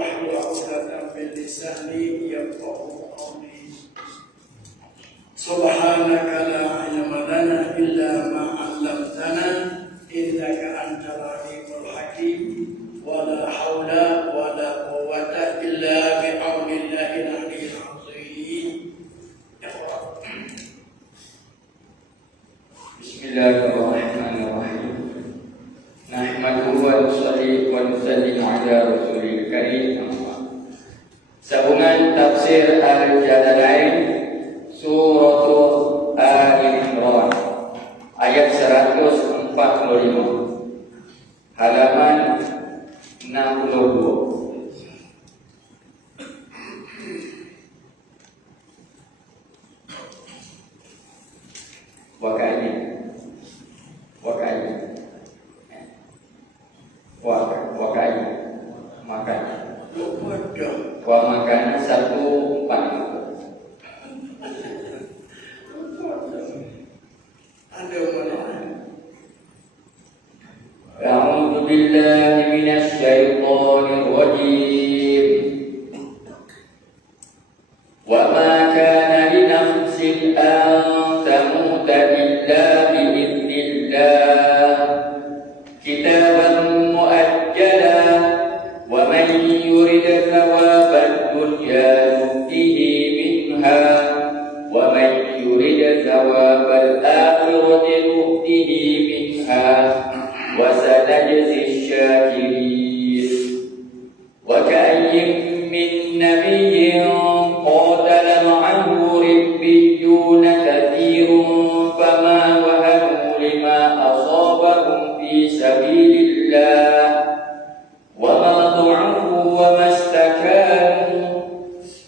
واحلل عقدة من لساني يفقهوا قولي سبحانك لا علم لنا إلا ما علمتنا إنك أنت العليم الحكيم ولا حول ولا قوة إلا بعون الله العلي العظيم. بسم الله الرحمن الرحيم. نحمده ونصلي ونسلم ala Rasulil Karim. Sambungan tafsir Al-Jalalain Surah Al-Imran ayat 145 halaman 62. Makan 140. A'udzu billahi minasy syaithanir rajim. Wa ma kana li nafsin an tamuta illa bi idznillah kitaban muajjala wa man yurid thawabad dunya nu'tihi minha wa man yurid thawabal akhirati nu'tihi minha wa sanajzi syakirin. Wa ka'ayyin min nabiyyin qatala ma'ahu ribbiyun katsirun fama wahanu lima asabahum fi sabilillah وما ضعفوا وما استكانوا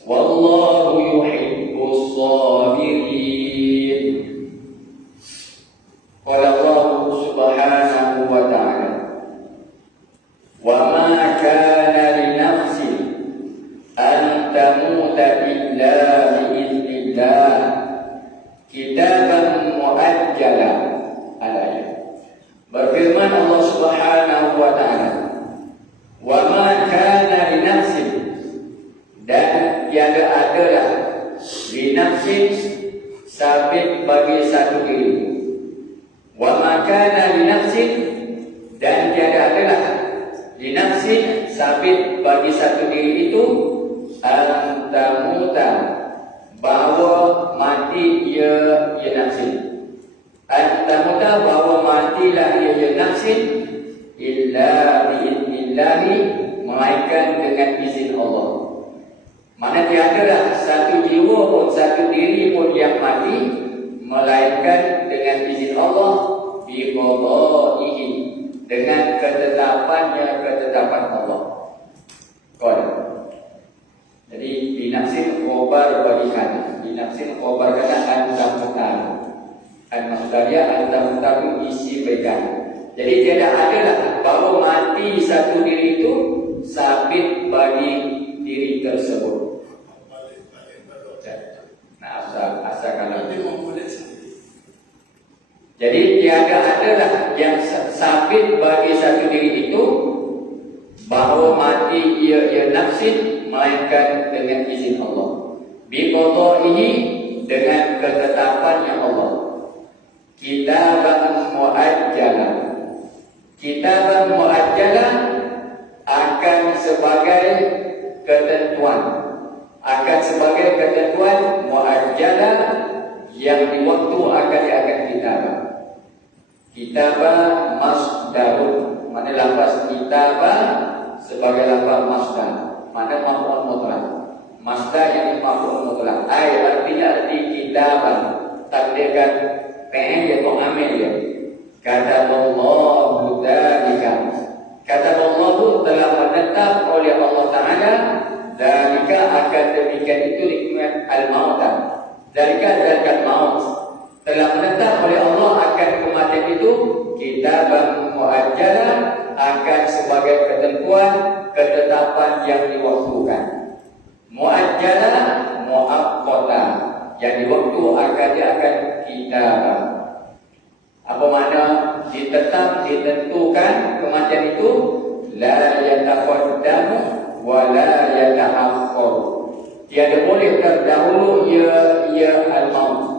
والله يحب الصابرين. قال الله سبحانه وتعالى وما كان لنفس أن تموت إلا بإذن الله كتابا مؤجلا. Berfirman Allah Subhanahu wa taala, wa ma kana li nafsin, dan tiada adalah li nafsin sabit bagi satu diri. Wa ma kana li nafsin, dan tiada adalah li nafsin sabit bagi satu diri itu antamuta, bahawa mati ia nafsin. Antamuta, bahawa matilah ia nafsin illa bi'idnillahi, melainkan dengan izin Allah. Mana tiadalah satu jiwa pun, satu diri pun yang mati melainkan dengan izin Allah, biqadaihi, dengan ketetapan Allah. Jadi binafsin khobar bagi kana, binafsin khobar kana antamuta, an-masdariyah antamuta isi baikkan. Jadi tidak adalah bahawa mati satu diri itu sabit bagi diri tersebut. Nah, asalkan jadi tiada adalah yang sabit bagi satu diri itu bahawa mati ia nafsin melainkan dengan izin Allah. Biqadaihi, dengan ketetapannya Allah. Kitaban muajjalan. Kitaban muajjalan akan sebagai ketentuan, muajjalan yang di waktu akan kitabah. Kitabah masdarun, mana lafaz kitabah sebagai lafaz masdar, mana maf'ul mutlaq. Masdar yang maf'ul mutlaq, artinya kitabah, takdirkan fi'il ya amil ya. Kata Allah dzalika, kata Allah telah menetap oleh Allah Ta'ala, dzalika akan demikian itu nikmat al-mauta, dzalika maut, telah menetap oleh Allah akan kematian itu, kitaban muajjalan, akan sebagai ketentuan, ketetapan yang diwaktukan. Muajjalan, muaqqata, yang diwaktu akan kitabah. Apa makna ditetap, ditentukan kematian itu? La yataqaddamu wala yata'akhkhar. Tiada boleh terdahulu ia al-maut.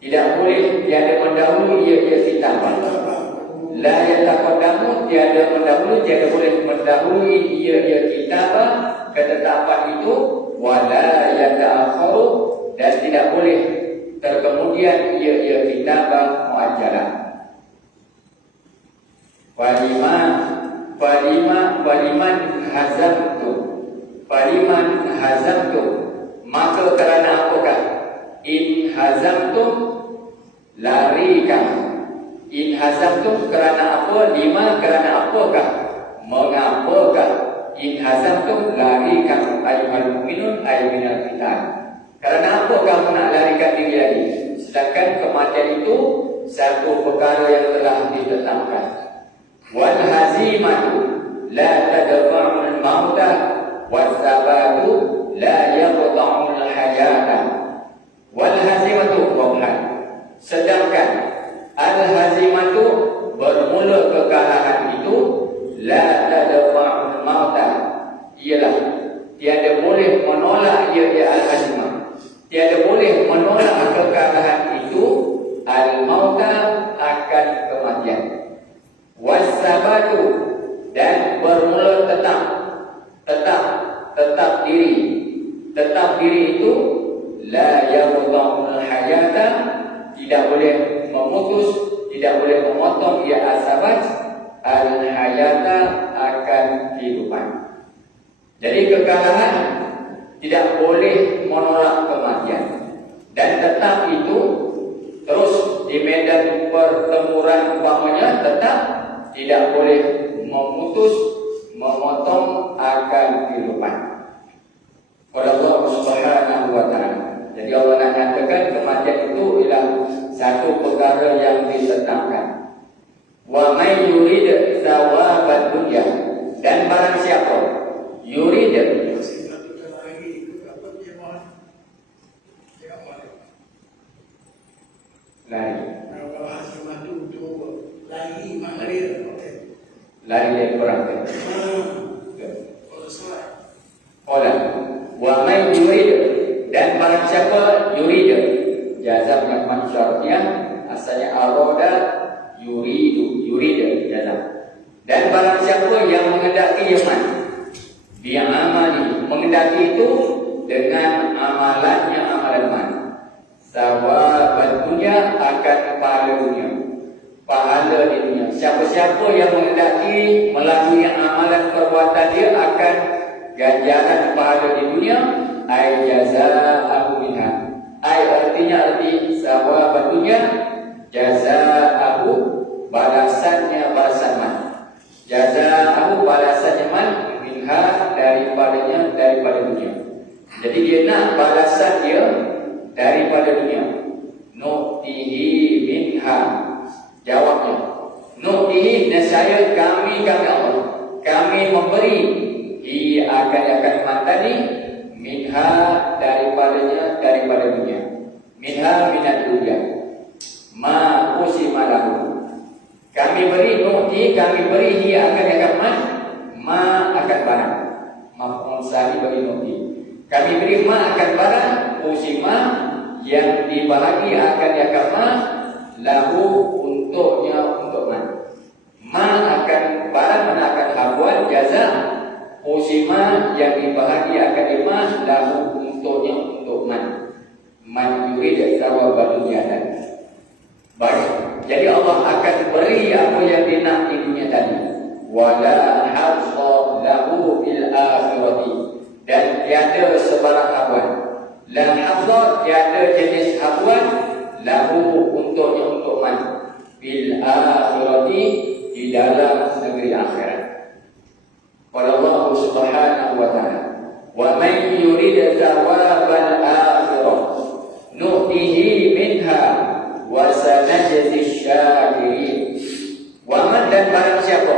Tidak boleh tiada mendahului ia kitabah. La yataqaddamu, tiada mendahului, tiada boleh mendahului ia kitabah ketetapan itu, wala yata'akhkhar, dan tidak boleh terkemudian ia kitabah muajjalah. Faliman hazamtum, maka kerana apakah? In hazamtum, lari kamu. In hazamtum, kerana apa? Lima, kerana apakah? Mengapakah? In hazamtum, lari kamu. Ayyuhal mu'minun ayyuhal qital. Kerana apa kamu nak larikan diri lagi? Sedangkan kematian itu satu perkara yang telah ditetapkan. Wal hazimatu la tadfa'ul mauta wasabatu la yaqta'ul hayata. Wal hazimatu qawlan. Sedangkan al hazimatu, bermula kekalahan itu, la tadfa'ul mauta, ialah tiada boleh menolak ia al hazimah. Tiada boleh menolak kekalahan itu, al-mauta, akan kematian. Wasabatu, dan bermula tetap diri. Tetap diri itu, la yaqta'ul hayata, tidak boleh memutus, tidak boleh memotong ia asabat al-hayata, akan kehidupan. Jadi kekalahan tidak boleh menolak kematian, dan tetap itu terus di medan pertempuran umpamanya tetap tidak boleh memutus, memotong akan kehidupan. Allah Subhanahu wa ta'ala. Jadi Allah nak nyatakan kematian itu ialah satu perkara yang ditetapkan. Wa may yurid thawabad dunya, dan barang siapa yurid, lari dari perang. Wa may yurid, dan barang siapa yurid, jazam yang mansharnya asalnya aroda yurid jazam. Dan barang siapa yang mengendaki yaman, dia amali, mengendaki itu dengan amalannya, amalan man, sawab dunia, akan pahala dunia, pahala di dunia. Siapa-siapa yang mengendaki melalui amalan perbuatan dia akan ganjaran pahala di dunia, ay jazaahu minha. Ay arti sawab dunia, jazaahu, balasannya balasan man. Jazaahu, balasannya man, minha, daripada dunia. Jadi dia nak balasan dia daripada dunia. Nu'tihi minha, jawabnya nu'tihi, nescaya kami Allah, kami memberi, akan matani, minha, daripada dunia, minha minat dunia, ma usimalahu, kami beri, nu'ti, kami beri, akan ma akan barang, maf'ul tsani bagi nu'ti, kami beri ma akan barang, usima, yang dibahagi akan ma, lahu, untuknya, untuk ma akan barang, mana akan habuan jaza, usima yang dibahagi akan ma, lahu, untuknya, untuk man yurid thawabad dunya. Baik, jadi Allah akan beri apa yang dia nak di dunia tadi. Wala hazza lahu fil akhirati, dan tiada sebarang habuan. La hazza, tiada jenis habuan, lahu, untuknya, untuk man, fil akhirati, di dalam negeri akhirat. Qala Allah Subhanahu wa ta'ala, wa man yurid thawabal akhirah nu'tihi minha wa sanajzi syakirin. Wa man, dan barang siapa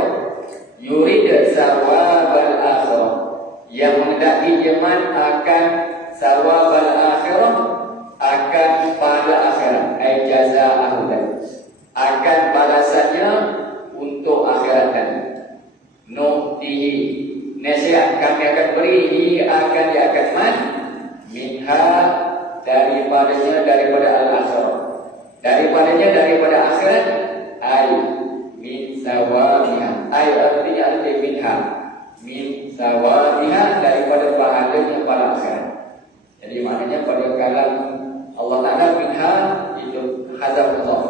yurid thawabal akhirah, yang menghendaki jaman akan thawabal akhirah, akan pada akhirat, ay jazaahu, akan balasannya untuk akhirat tadi. nasihat kami akan beri dia akan minha daripada al-akhirah, daripada akhirat, ay min sawamiha, ay artinya minha, min sawamiha, daripada pahalanya pada akhirat. Jadi maknanya pada kalam Allah Ta'ala minha itu hazafullah.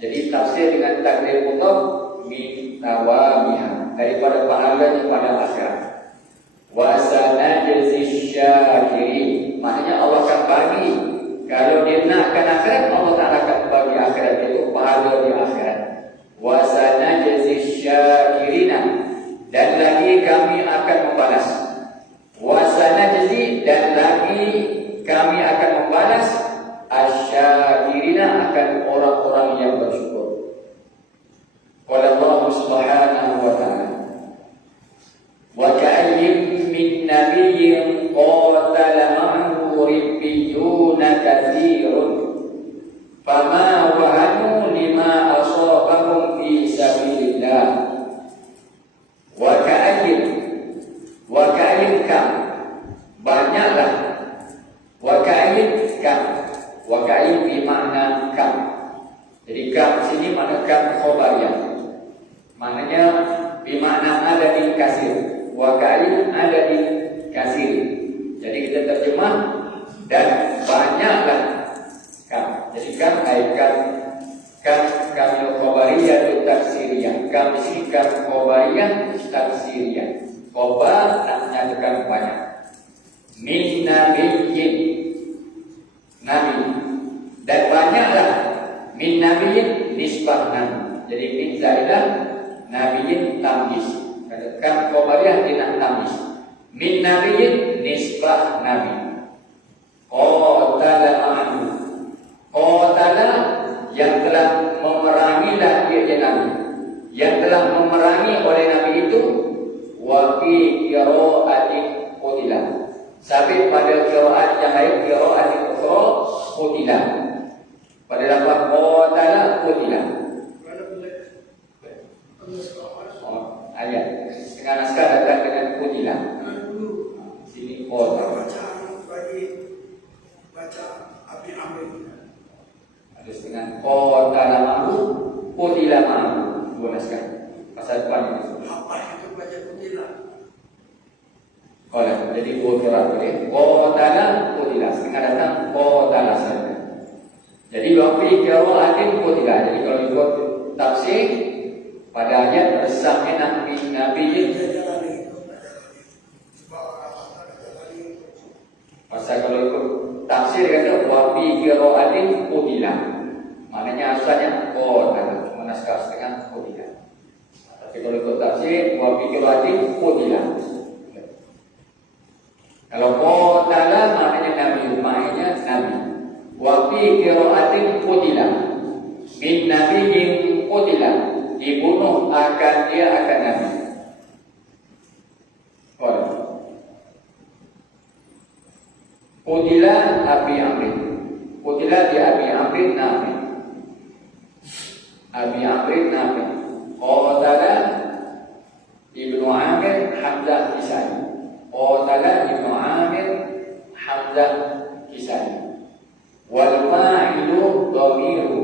Jadi tafsir dengan takdirullah min sawamiha, daripada pahalanya pada akhirat. Wa sanajzi syakirin, maknanya Allah akan bagi, kalau dia nakkan akhirat, Allah Ta'ala akan bagi akhirat itu pahala di akhirat. Wa sanajzi syakirina, dan lagi kami akan membalas. Wa sanajzi, dan lagi kami akan membalas asyakirina, akan orang-orang yang bersyukur. Qala Allah Subhanahu wa ta'ala, wa ka'ayyin min nabiyyin qatala ma'ahu ribbiyuna katsirun fama wahanu lima asabahum fi sabilillah. Wa ka'ayyin kam, banyaklah. Wa ka'ayyin kam, wa ka'ayyin bermakna kam. Jadi kam sini makna kam khabariyah, maknanya bermakna ada di kasir. Wa ka'ayyin ada di kasir. Jadi kita terjemah dan banyaklah kam. Jadi kam aikan kam khabariyah itu taksiriyah. Kam si kam khabariyah taksiriyah. Khabar nak menyatakan banyak. Min nabiyyin, nabi, dan banyaklah. Min nabiyyin nisbah nabi. Jadi min zaidah, nabiyyin tamyiz. Kan khabariyah tidak tamyiz. Min nabiyyin nisbah nabi. Qatala ma'ahu, qatala, yang telah memerangilah dia nabi, yang telah memerangi oleh nabi itu. Wa fi qira'atin qutila, sampai pada qiraat yang lain qira'atin ukhra qutila, pada lafaz qatala qutila. Ayat dengan naskah datang dengan qutila. Sini qatala baca Abi Amr, ada dengan qatala ma'hu qutila ma'hu, dua naskah. Pasal depan itu apa itu baca qutila. Kalau jadi dua qiraat boleh. Qatala qutila, setengah datang qatala saja. Jadi wa fi qira'atin qutila. Jadi kalau ikut tafsir pada ayat bersama nabi pasal kalau ikut tafsir kata wa fi qira'atin qutila, maknanya asalnya qatala, cuma naskah setengah qutila. Tapi kalau ikut tafsir wa fi qira'atin qutila. Kalau qatala maknanya nabi, maknanya nabi. Wa fi qira'atin qutila, min nabiyyin qutila, dibunuh akan dia akan nabi. Qutila Abi Amrin, qutila di Abi Amrin nabi. Abi Amrin nabi. Qatala Ibnu Amir Hamzah Kisai. Qatala Ibnu Amir Hamzah Kisai. Wal fa'ilu dhamiru,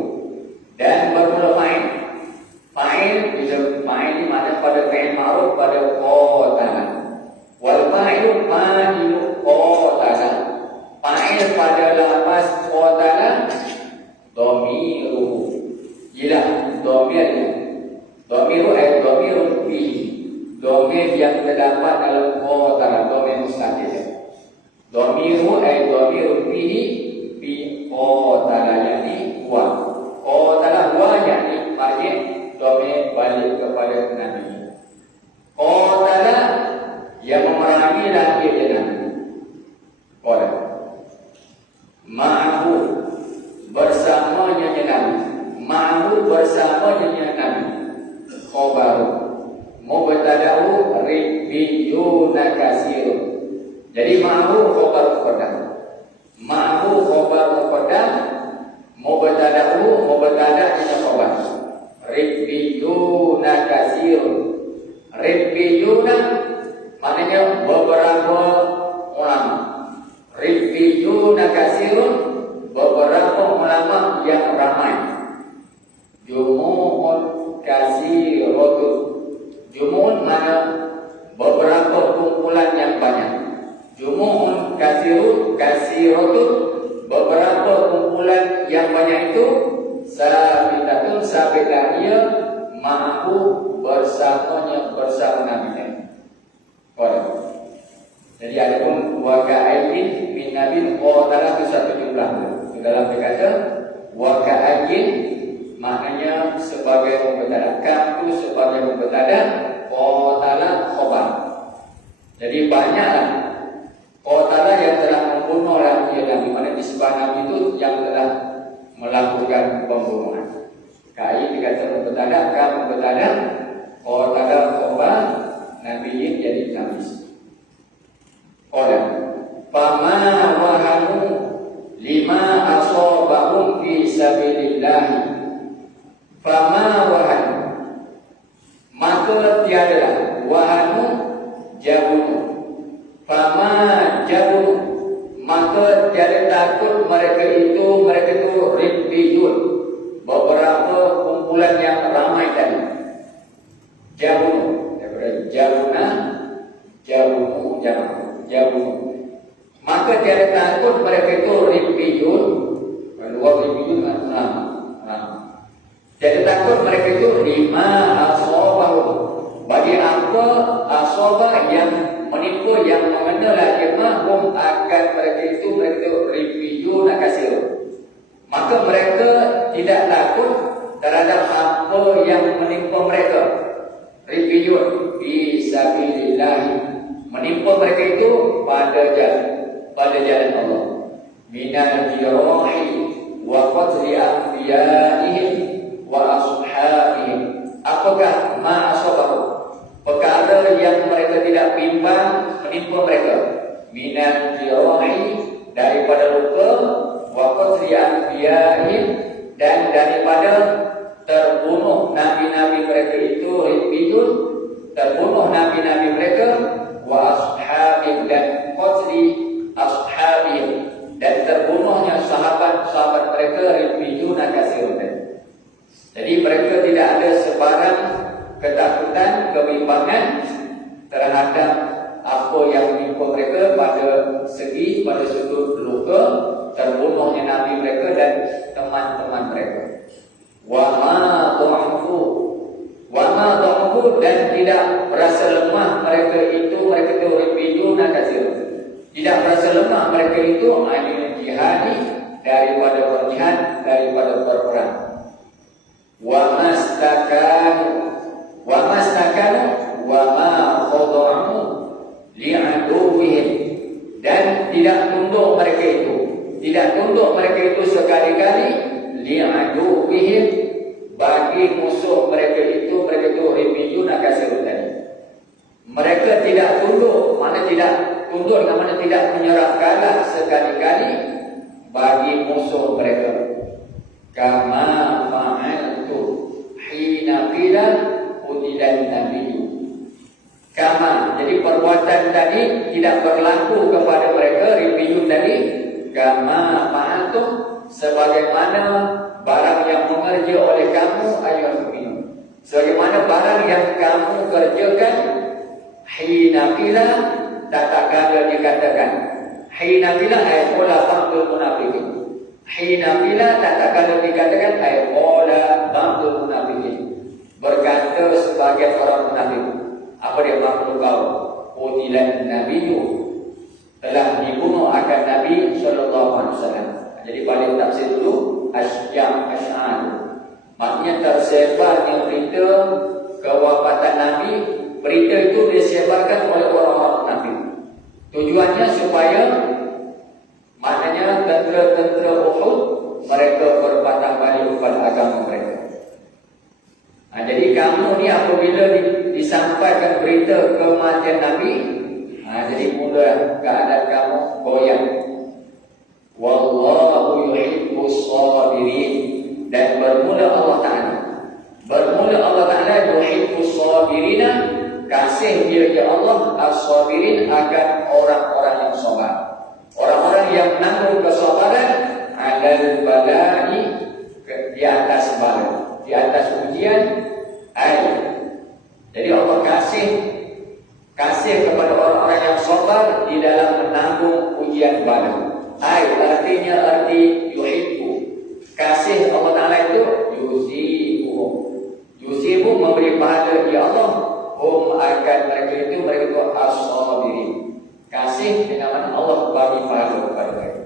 dan bermula fa'il. Fa'il bila fa'il ini makna pada fi'il ma'ruf pada qatala. Wal fa'ilu fa'ilu qatala. Fa'il pada lafaz qatala dhamiru. Ialah dhamirnya. Dhamiru ay dhamirun fihi, dhamir yang terdapat dalam qatala, dhamir mustaqil. Dhamiru ay dhamirun fihi fi qatala, yakni wa. Qatala wa yakni marji' dhamir balik kepada nabi. Qatala yang memerangi lagi dia nabi. Qatala ma'ahu, bersamanya nabi. Ma'ahu bersamanya nabi. Khobaru mubtada'u ribbiyuna katsirun. Jadi ma'ahu khobar muqaddam. Ma'ahu khobar muqaddam, mubtada'u mubtada'nya khobar. Ribbiyuna katsirun. Ribbiyuna maknanya beberapa ulama. Ribbiyuna kasirun, beberapa ulama yang ramai. Jumu'un kasirotun, jumu'un mana beberapa kumpulan yang banyak. Jumu'un kasirotun, beberapa kumpulan yang banyak itu sabitatun, sabitannya ma'ahu, bersamanya, bersama Nabi. Jadi ada pun waka'ayin min nabi qatala itu satu jumlah. Dalam berkata waka'ayin maknanya sebagai mubtada, kam itu sebagai mubtada, qatala khabar. Jadi banyaklah qatala yang telah membunuh Nabi, mana disebut Nabi itu yang telah melakukan pembunuhan. Ka'ayin dikata mubtada, kam mubtada, qatala khabar, Nabi jadi Nabi. Fama wahanu lima asobahum fi sabilillah. Fama wahanu, maka tiadalah wahanu jabunu. Fama jabunu, maka tiada takut mereka itu ribbiyun, beberapa kumpulan yang ramai tadi. Jabunu daripada jabunu maka tiada takut mereka itu ribbiyun. Kalau ribbiyun tiada takut mereka itu lima asobahu, bagi apa asobah yang menimpa, yang mengenal jemaah akan mereka itu ribbiyun kasir. Maka mereka tidak takut terhadap apa yang menimpa mereka. Ribbiyun fisabilillah, menimpa mereka itu pada jalan Allah. Minal jirahi wa qatli anbiya'ihim wa ashabihim. Apakah ma'asabahu? Perkara yang mereka tidak bimbang menimpa mereka. Minal jirahi, daripada luka, wa qatli anbiya'ihim, dan daripada terbunuh nabi-nabi mereka itu ribbiyun, terbunuh nabi-nabi mereka, wa ashabihim, dan qatli ashabihim, dan terbunuhnya sahabat-sahabat mereka ribbiyun kasirun. Jadi mereka tidak ada sebarang ketakutan, kebimbangan terhadap apa yang menimpa mereka pada sudut luka, terbunuhnya nabi mereka dan teman-teman mereka. Wa ma dha'fu, dan tidak berasa lemah mereka itu ribbiyun kasirun. Tidak berasa lemah mereka itu anil jihadi, daripada berjihad, daripada berperang. Wa mastakanu wa ma khada'u li'aduwihim, dan tidak tunduk mereka itu sekali-kali li'aduwihim, bagi musuh mereka itu ribbiyun kasirun tadi. Mereka tidak tunduk, dengan mana tidak menyerah kalah sekali-kali bagi musuh mereka. Kama fa'altu hina qila qutilan nabiyyu. Kama, jadi perbuatan tadi tidak berlaku kepada mereka ribbiyun tadi. Kama fa'altu, sebagaimana barang yang mengerja oleh kamu ayuhal mu'minun, sebagaimana barang yang kamu kerjakan. Hina qila, tatkala dikatakan. Hina qila ay qala ba'dul munafiqin. Hina qila, tatkala dikatakan ay qala ba'dul munafiqin, berkata sebagian orang munafik. Apa dia maksud kau? Qutilan nabiyyu, telah dibunuh akan Nabi sallallahu alaihi wasallam. Jadi pada tafsir dulu asy'an, maknanya tersebarnya berita kewafatan Nabi. Berita itu disebarkan oleh orang-orang munafik. Tujuannya supaya maknanya tentera-tentera Uhud mereka berpatah balik kepada agama mereka. Jadi kamu ni apabila disampaikan berita kematian Nabi, jadi mula keadaan kamu goyang. Wallahu yuhibbus sabirin, dan bermula Allah Ta'ala yuhibbus sabirina, kasih bersedia ya Allah as-sabirin akan orang-orang yang sabar. Orang-orang yang menanggung kesabaran alal bala'i di atas bala, di atas ujian. Jadi Allah kasih kepada orang-orang yang sabar di dalam menanggung ujian bala. Artinya arti yuhibbu. Kasih Allah Ta'ala itu yusibu memberi pahala ya Allah. Mereka itu as-sabirin. Kasih dengan mana Allah bagi pahala kepada mereka.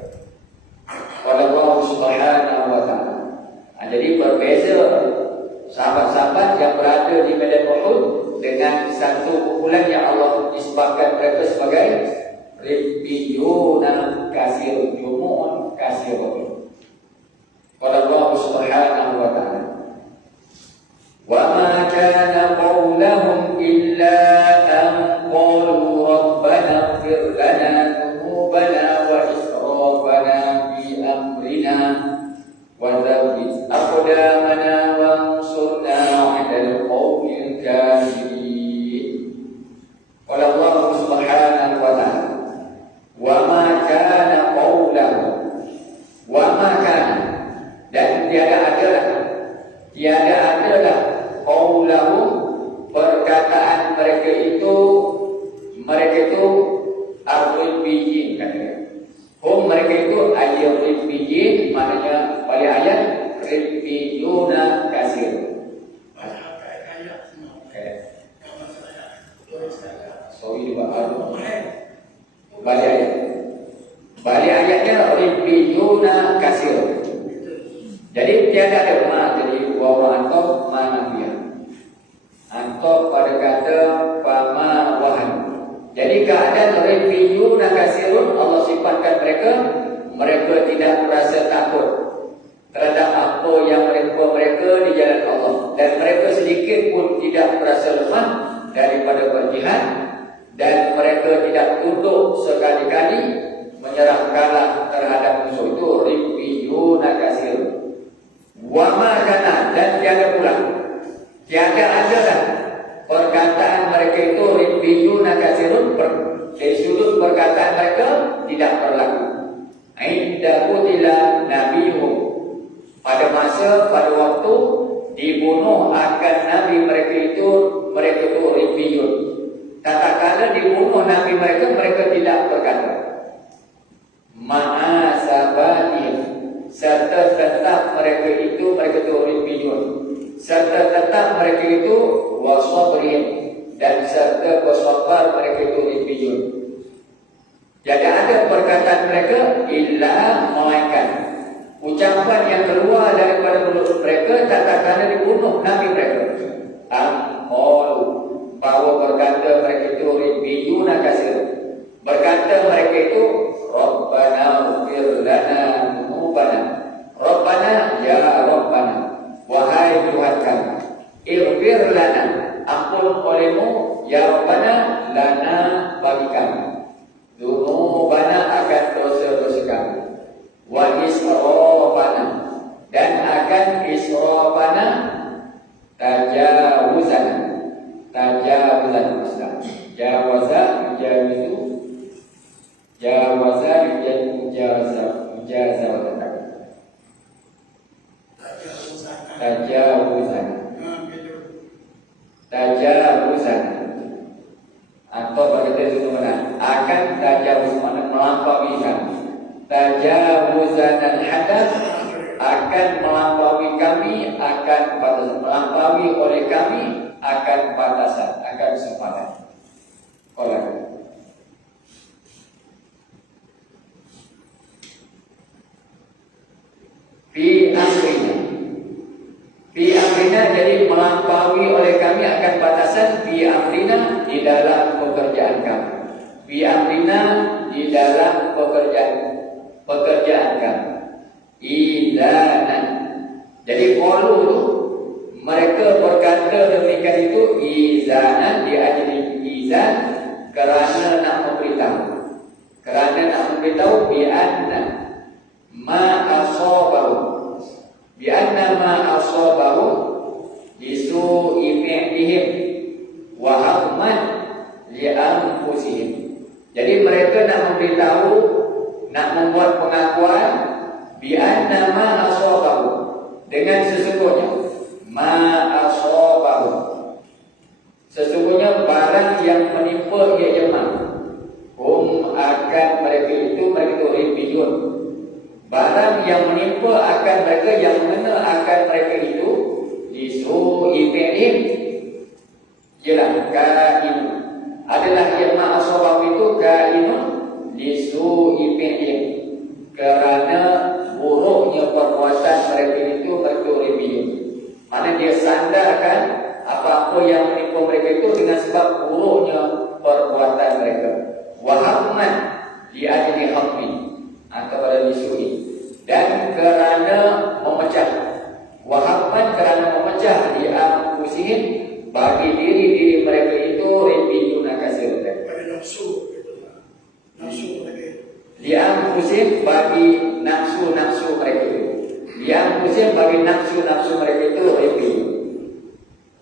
Pada Allah Subhanahu wa Ta'ala. Jadi berbeza sahabat-sahabat yang berada di medan Uhud dengan satu pukulan yang Allah nisbahkan mereka sebagai Ribbiyuna kasir jumu'un kasir. Pada Allah Subhanahu wa Ta'ala. وَمَا كَانَ قَوْلَهُمْ إِلَّا أَنْ قَالُوا رَبَّنَا اغْفِرْ لَنَا ذُنُوبَنَا وَإِسْرَافَنَا فِي أَمْرِنَا وَثَبِّتْ أَقْدَامَنَا وَانصُرْنَا عَلَى الْقَوْمِ الْكَافِرِينَ. قال الله سبحانه وتعالى وَمَا كَانَ قَوْلَهُمْ وَمَا كَانَ dan tiada adalah qaulahum perkataan mereka itu arwil bijin katanya. Mereka itu ayyul bijin maknanya pada ayat ribiyuna kasir. Balik ayatnya ribiyuna kasir. Jadi tiada ada ma, jadi wawa antok manafiyah. Antok pada kata pama wahan. Jadi keadaan ribiyuna kasirun Allah sifatkan mereka tidak merasa takut terhadap apa yang mereka di jalan Allah, dan mereka sedikit pun tidak merasa lemah daripada berjihad, dan mereka tidak tunduk sekali-kali menyerah kalah terhadap musuh. Itu ribiyuna kasirun. Wama kana dan tiada adalah perkataan mereka itu ribbiyuna kasirun dari sudut perkataan mereka tidak berlaku. Inda qutila nabiyuhum pada waktu dibunuh akan nabi mereka itu ribbiyun. Tatkala dibunuh nabi mereka tidak berkata ma'asabatihim, serta tetap mereka itu ribbiyun, serta tetap mereka itu wasabrin, dan serta bersabar mereka itu ribbiyun. Jadi ada perkataan mereka illa melainkan ucapan yang keluar daripada mulut mereka tatkala dibunuh nabi mereka. Qalu bahwa berkata mereka itu ribbiyuna kasir. Berkata mereka itu Rabbana ighfir lana dzunubana. Rabbana ya Rabbana, wahai Tuhan kami, ighfir lana, ampun olehmu ya Rabbana lana bagi kami, dzunubana akan dosa-dosa kami, wa israfana dan akan israfana tajawuzana maksudnya jawaza tajawuzan atau berkata itu mana akan tajawuz mana melampaui kami, tajawuzan dan hadas akan melampaui kami, akan batasan, melampaui oleh kami akan batasan, akan sempadan. Kalau Fi amrina jadi melampaui oleh kami akan batasan. Fi amrina di dalam pekerjaan kami. Fi amrina di dalam pekerjaan kami. Idanan. Jadi qalu mereka berkata demikian itu izanan diajari izan kerana nak memberitahu bi anna ma asabahu isu imihim wa hamman Jadi mereka nak memberitahu, nak membuat pengakuan bi'anna ma asabahu, dengan sesungguhnya ma asabahu, sesungguhnya barang yang menimpa ia jemaah, akan mereka itu ribiyun, barang yang menimpa akan mereka, yang mengenai akan mereka itu disu'i fi'lihim, ialah kain, adalah yang ma'asabahu itu kainun disu'i fi'lihim, kerana buruknya perbuatan mereka itu ribiyun. Mana dia sandarkan apa-apa yang menimpa mereka itu dengan sebab buruknya perbuatan mereka. Wahamman li'ajli hammi, atau pada disu'i, dan kerana memecah, wahamman kerana memecah li'anfusihim, bagi diri-diri mereka itu ribiyun kasiratan, Bagi nafsu itulah. Nafsu mereka. li'anfusihim, bagi nafsu-nafsu mereka itu, li'anfusihim, bagi nafsu-nafsu mereka itu ribiyun.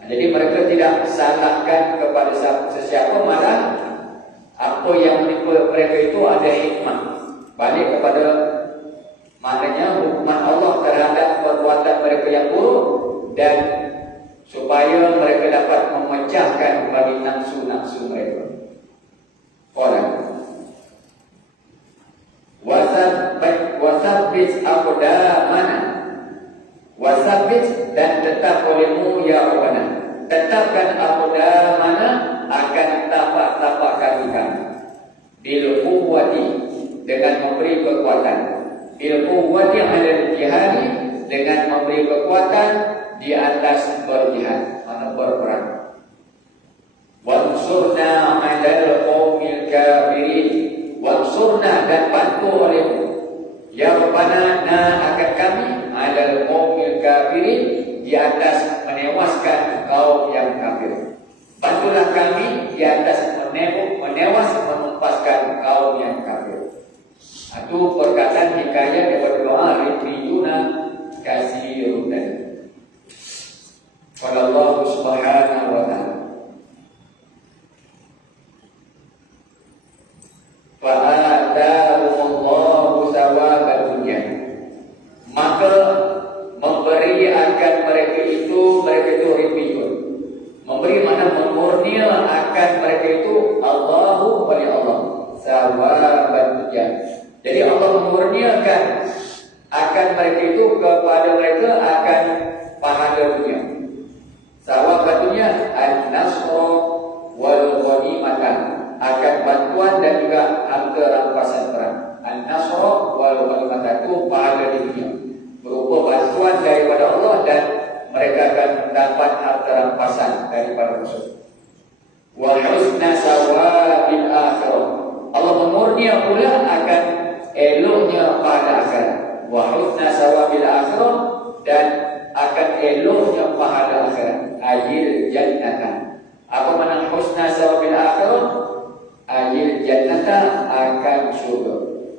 Jadi mereka tidak salahkan kepada sesiapa, malah apa yang menimpa mereka itu ada hikmah, balik kepada maknanya hukuman Allah terhadap perbuatan mereka yang buruk, dan supaya mereka dapat memecahkan bagi nafsu-nafsu mereka. Orang wasabbit aqdamana, wasabbit, dan tetap olehmu ya Rabbana, tetapkan aqdamana, akan tapak-tapak kaki kami, bil quwwati, dengan memberi kekuatan, bil quwwati ala jihadi, dengan memberi kekuatan di atas berjihad, mana berperang. Wansurna 'alal qaumil kafirin, wansurna, dan bantu olehmu ya Rabbana, akan kami 'alal qaumil kafirin, di atas menewaskan kaum yang kafir. Bantulah kami di atas menewas, menumpaskan kaum yang kafir. Itu perkataan hikayat daripada doa ribiyuna kasirun. Qala Allah subhanahu wa ta'ala, fa'atahumullahu thawabal dunya, maka memberi akan mereka itu ribiyun. Memberi mana memurnia akan mereka itu Allahu wali Allah sawaban dunya. Jadi Allah memurniakan akan mereka itu kepada mereka akan pahala dunia. Sawaban dunya an-nasra wal ghanimatan, akan bantuan dan juga harta rampasan perang. An-nasra wal ghanimatan itu pahala di dunia, berupa bantuan daripada Allah, dan mereka akan dapat harta rampasan daripada musuh. Wa husna sawabil akhirah, Allah memurnia pula akan eloknya pada akhirat. Wa husna sawabil akhirah, dan akan eloknya pahala akhirat. Ajil jannatan, apa makna husna sawabil akhirah? Ajil jannata, akan syurga.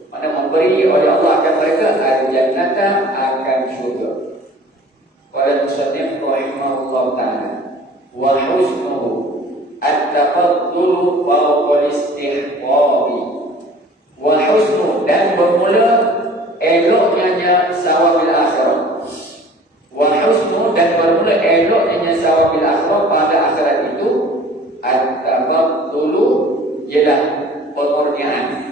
Mana memberi oleh Allah akan mereka ajil jannata, akan syurga. Qala musannif rahimahullah ta'ala, wa husnuhu at-tafaddulu wa al-istihqaqi, wa husnu, dan bermula eloknya sawabil akhirah, wa husnu, dan bermula eloknya sawabil akhirah pada akhirat itu, at-tafaddulu ialah pemurniaan,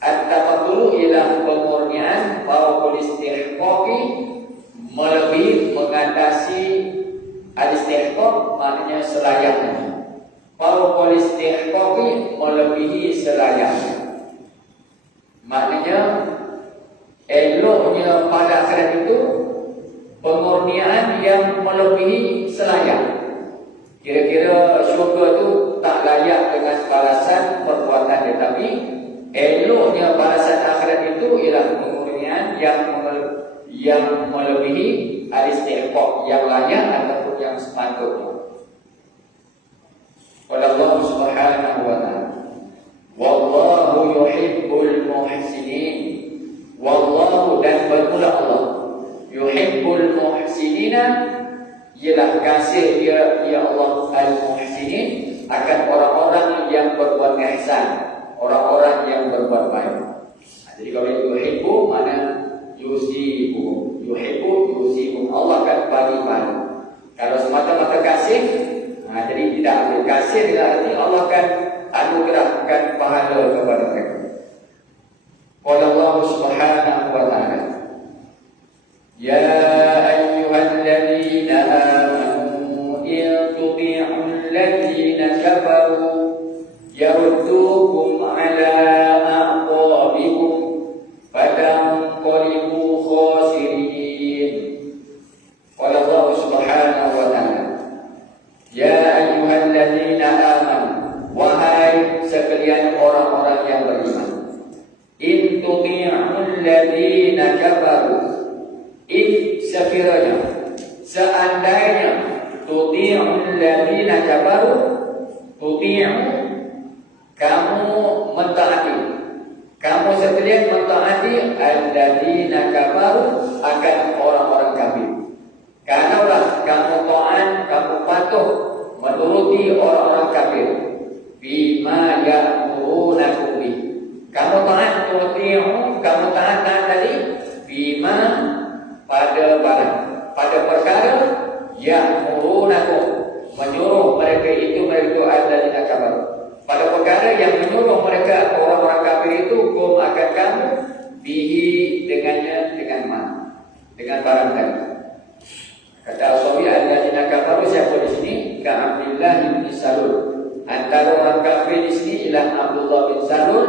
at-tafaddulu ialah pemurniaan, wa al-istihqaqi, melebihi, mengatasi, al-istihqaq maknanya selayaknya, fauqal istihqaqi, melebihi selayaknya. Maknanya eloknya pada akhirat itu pemurniaan yang melebihi selayak. Kira-kira syurga itu tak layak dengan balasan perbuatan dia, tapi eloknya balasan akhirat itu ialah pemurniaan yang melebihi al-istihqaq, yang layak ataupun yang sepatutnya. Qala Allah subhanahu wa ta'ala, wallahu yuhibbul muhsinin, wallahu, dan bermula Allah, yuhibbul muhsinina, ialah kasih dia, ya Allah, al-muhsinin, akan orang-orang yang berbuat ihsan, orang-orang yang berbuat baik. Jadi kalau yuhibbu mana yusibu, yuhibbu yusibu, Allah akan bagi pahala. Kalau semata-mata kasih, jadi tidak ambil kasih dengan arti Allah akan anugerahkan pahala kepada mereka. Qala Allah Subhanahu wa ta'ala, ya ayyuhalladzina amanu in tuti'ul ladzina kafaru yaruddukum ala a'qabikum fatanqalibu khasirin. Qala Allah Subhanahu wa ta'ala, ya ayyuhalladzina amanu, wahai sekalian orang-orang yang beriman, in tuti'ul ladzina kafaru, in sekiranya, seandainya, tuti'ul ladzina kafaru, tuti'u, kamu mentaati, kamu sekalian mentaati alladzina kafaru, akan orang-orang kafir. Kalaulah kamu taat, kamu patuh menuruti orang-orang kafir, bima ya'murunakum bih, kamu taat tuti'u, kamu taat tadi bima, pada barang, pada perkara ya'murunakum, menyuruh mereka itu alladzina kafaru, pada perkara yang menyuruh mereka orang-orang kafir itu, kum akan kamu, bihi dengannya, dengan mana, dengan barang tadi. Kata Al-Sawi, alladzina kafaru siapa di sini? Ka Abdullah bin Salul. Antara orang kafir di sini ialah Abdullah bin Salul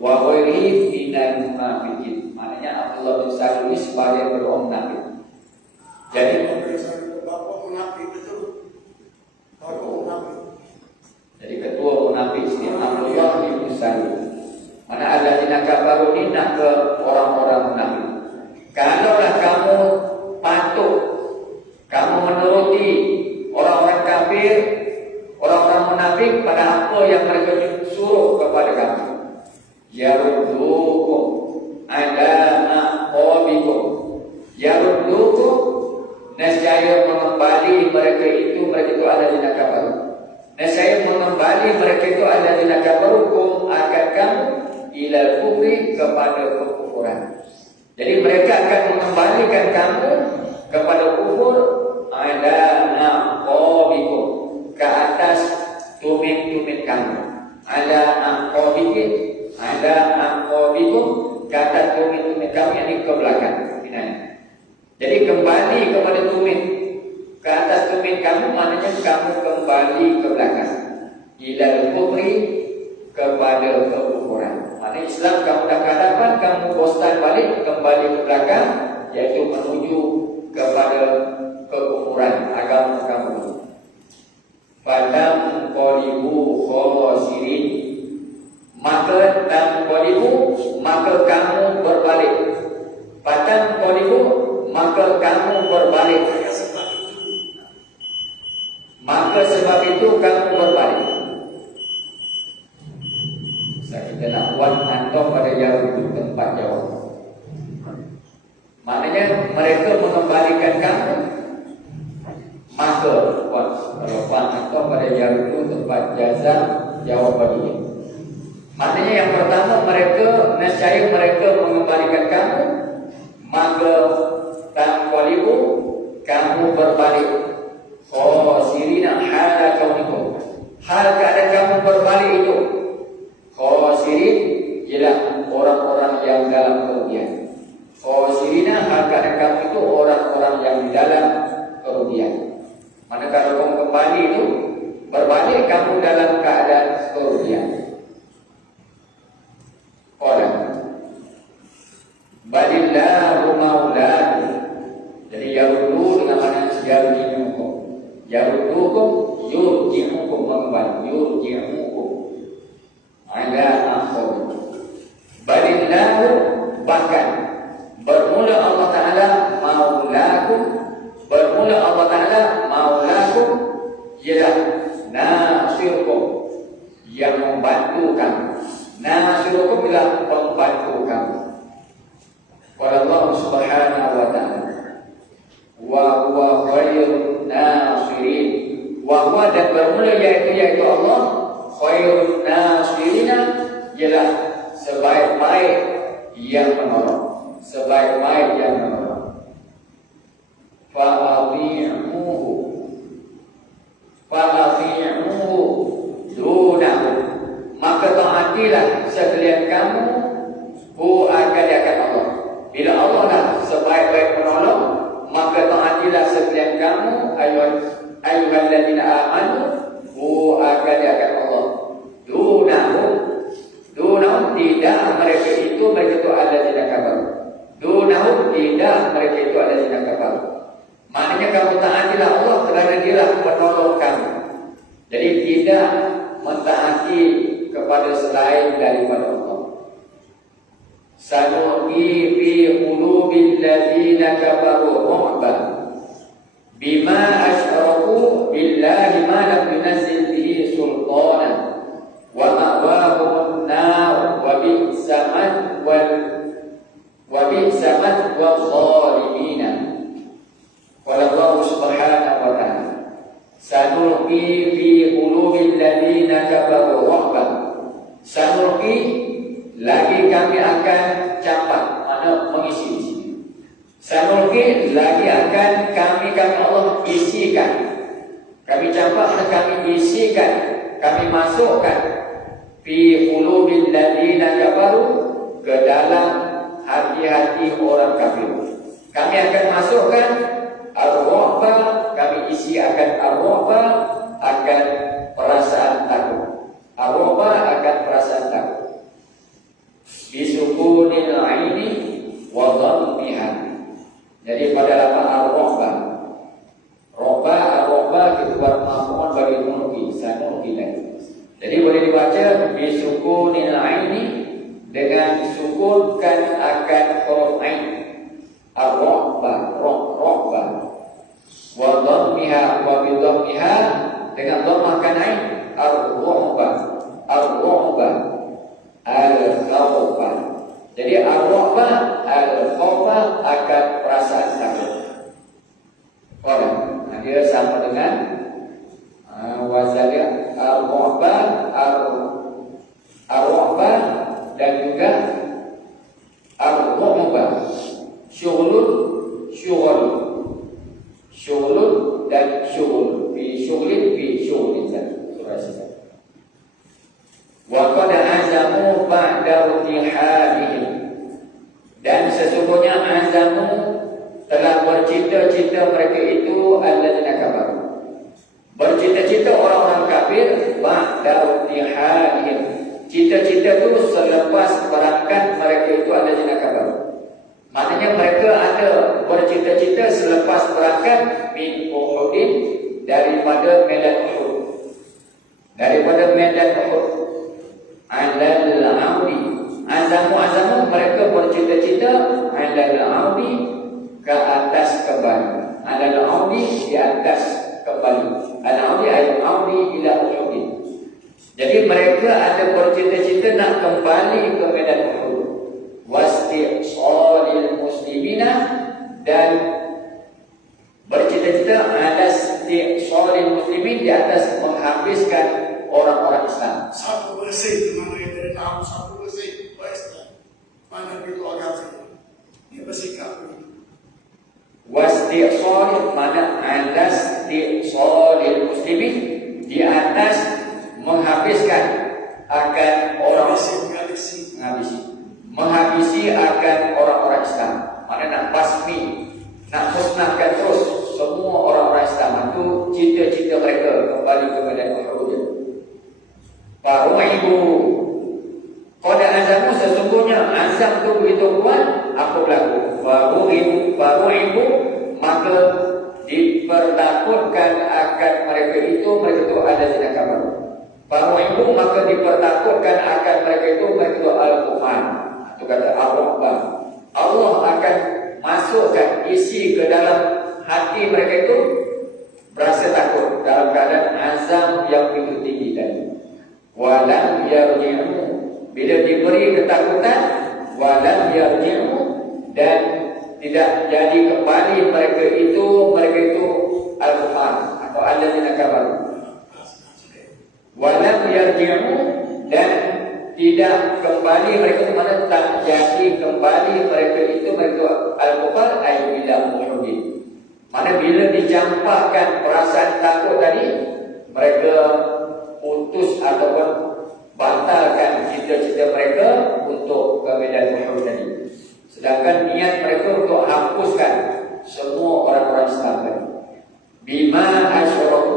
wa ghairihi minal munafiqin. Maknanya Abdullah bin Salul ini sebagai orang munafik. Jadi bapak munafik betul. Bapak munafik. Jadi ketua munafik sini Abdullah bin Salul. Mana alladzina kafaru ini nak ke orang-orang munafik. Kalaulah kamu patuh, kamu menuruti orang-orang kafir, orang-orang munafik pada apa yang mereka suruh kepada kamu, yaruddukum ala aqabikum, yaruddukum, nescaya mengembali mereka itu alladzina kafaru, nescaya mengembali mereka itu alladzina kafaru, kum akan kamu, ilal kufri, kepada kekufuran. Jadi mereka akan mengembalikan kamu kepada kufur, ala aqabikum, ke atas tumit-tumit kamu, ala aqabikum, ala aqabikum, ke atas tumit-tumit kamu, yang ke belakang. Jadi kembali kepada tumit, ke atas tumit kamu, maknanya kamu kembali ke belakang, ilal kufri, kepada kekufuran. Maknanya Islam kamu dah ke hadapan, kamu postan balik, kembali ke belakang, yaitu menuju kepada kekufuran agama kamu. Padam qalibu khasirin, maka tanqalibu, maka kamu berbalik. Padam qalibu, maka kamu berbalik. Maka sebab itu kamu berbalik. Kita nak buat antum pada jauh tempat jauh. Maknanya mereka mengembalikan kamu, maka kalau atau pada jauh tempat jaza jawapan ini. Maknanya yang pertama, mereka nescaya mereka mengembalikan kamu, maka tanqalibu, kamu berbalik. Khasirina hala kaunikum, hal keadaan kamu berbalik itu. Khasirin ialah orang-orang yang dalam kerugian. Khasirina, hal keadaan kamu itu orang-orang yang di dalam kerugian. Manakala kamu kembali itu berbalik, kamu dalam keadaan kerugian. Orang balillahu maulakum. Jadi yaruddu dengan mana yarji'ukum. Yaruddukum yurji'ukum, mengembali, yurji'ukum ala akhir. Balillahu, bahkan bermula Allah Ta'ala maulakum, bermula Allah Ta'ala maulakum, ialah nasirukum, yang membantu kamu. Nasirukum ialah pembantu kamu. Qala Allah Subhanahu wa ta'ala, wa huwa khairun nasirin, wa huwa, dan bermula yaitu Allah, khairun nasirina, ialah sebaik-baik yang menolong, sebaik-baik yang menolong. Fa'ati'uhu dunahu, maka taatilah sekalian kamu akan Allah. Bila Allah lah sebaik-baik menolong, maka taatilah sekalian kamu ayyuhalladzina amanu akan Allah. Dunahu tidak mereka itu alladzina kafaru. Dunahu tidak mereka itu alladzina kafaru. Maknanya kamu taatilah Allah kerana Dialah penolong kamu. Jadi tidak mentaati kepada selain daripada Allah. Sanuqi fi qulubil ladzina kafaru ru'ban bima asyraku billahi ma lam yunzil bihi sultanan wa ma'wahumun nar wa bi'samat wal zalimina. Qala Allah subhanahu wa ta'ala, sanulqi fi qulubil ladzina kafaru ru'ban. Sanulqi, lagi kami akan campak, mana mengisi di sini. Sanulqi, lagi akan kami Allah isikan. Kami campak, kami isikan, kami masukkan fi qulubil ladzina kafaru, ke dalam hati-hati orang kafir. Kami akan masukkan ar-ru'ba, kami isi akan ar-ru'ba, akan perasaan takut. Ar-ru'ba akan perasaan takut. Bisukunil aini wa dhammiha. Jadi pada lafaz ar-ru'ba, ar-ru'ba itu bermakna bagi mulki, sanulqi lagi. Jadi boleh dibaca bisukunil aini, dengan sukunkan akan huruf ain. Ar-ru'ba, ru'ba. Wa dhammiha, wa bi dhammiha, dengan dhammahkan ain. Ar-ru'ba, al-khawfa. Jadi ar-ru'ba, al-khawfa akan perasaan takut. Nah, dia sama dengan wazaliyah ar-ru'ba, ar-ru'ba dan juga ar-ru'ba. Syughlun dan syughul. Fi syughlin surah Sisa. Wa qad azamu ba'da irtihalihim, dan sesungguhnya azamu telah bercita-cita mereka itu alladzina kafaru, bercita-cita orang-orang kafir ba'da irtihalihim, cita-cita itu selepas berangkat mereka itu alladzina kafaru. Maknanya mereka ada bercita-cita selepas berangkat min Uhudin, daripada medan Uhud. Al-audi, azamu mereka bercita-cita al-audi, ke atas kembali. Al-audi, di atas kembali. Al-audi al-audi ila Uhud. Jadi mereka ada bercita-cita nak kembali ke medan Uhud. Wasti'salil muslimina, dan bercita-cita atas isti'salil muslimin, di atas menghabiskan orang-orang Islam. Satu bersih mana yang dari tahun satu bersih Western. Mana itu agama ini bersikap. Wasti'salil, mana atas isti'salil muslimin, di atas menghabiskan akan orang menghabisi akan orang-orang Islam. Mana nak basmi, nak musnahkan terus semua orang-orang Islam. Itu cita-cita mereka kembali ke medan Uhud. Faru'ibu, qad azamu, sesungguhnya azam itu begitu kuat, apa berlaku? Faru'ibu, maka dipertakutkan akan mereka itu alladzina kafaru. Faru'ibu, maka dipertakutkan akan mereka itu al-kufar. Itu kata ar-ru'ba. Allah akan masukkan, isi ke dalam hati mereka itu berasa takut dalam keadaan azam yang begitu tinggi tadi. Walam yarji'u, bila diberi ketakutan, walam yarji'u, dan tidak jadi kembali mereka itu al-kufar atau alladzina kafaru. Walam yarji'u, dan tidak kembali mereka itu mana tak jadi kembali mereka itu mereka al-kufar ay bila muhudin. Mana bila dicampakkan perasaan takut tadi, mereka putus ataupun batalkan cita-cita mereka untuk ke medan Uhud tadi. Sedangkan niat mereka untuk hapuskan semua orang-orang Islam tadi. Bima asyaraku